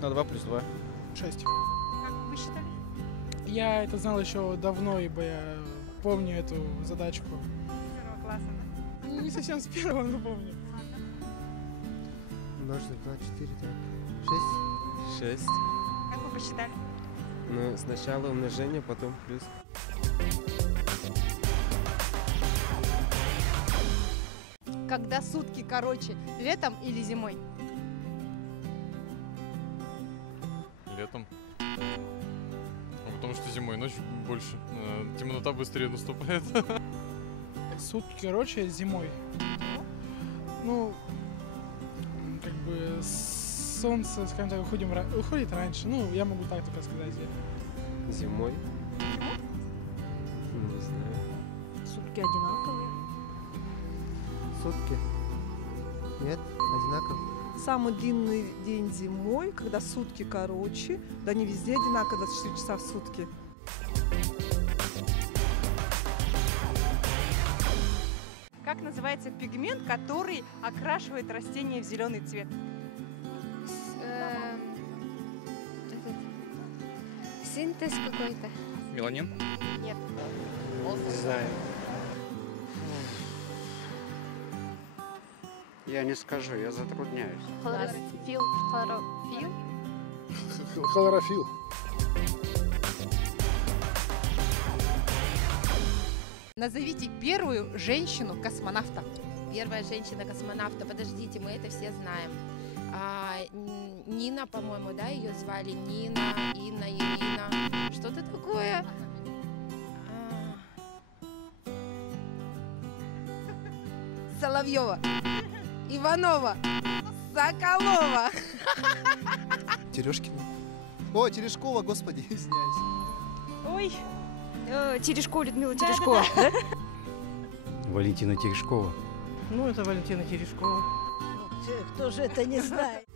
На 2 плюс 2. 6. Как вы считали? Я это знал еще давно, ибо я помню эту задачку. С первого класса, да? Не совсем с первого, но помню. Умножить на 2, 4, так. 6. 6. Как вы посчитали? Ну, сначала умножение, потом плюс. Когда сутки короче, летом или зимой? Летом. Ну, потому что зимой ночь больше. Темнота быстрее наступает. Сутки короче зимой. Ну, как бы солнце, скажем так, уходит раньше. Ну, я могу так только сказать. Зимой. Не знаю. Сутки одинаковые. Сутки. Нет? Одинаково? Самый длинный день зимой, когда сутки короче. Да не везде одинаково, 24 часа в сутки. Как называется пигмент, который окрашивает растение в зеленый цвет? Синтез какой-то. Меланин? Нет. Не знаю. Я не скажу, я затрудняюсь. Хлорофилл. Хлорофилл. Хлорофилл. Назовите первую женщину-космонавта. Первая женщина-космонавта, подождите, мы это все знаем. Нина, по-моему, да, ее звали? Нина, Инна, Ирина. Что-то такое. Соловьева, Иванова, Соколова. Терешкина. О, Терешкова, господи, извиняюсь. Ой. Терешкова, Людмила Терешкова. Валентина Терешкова. Ну, это Валентина Терешкова. Кто же это не знает?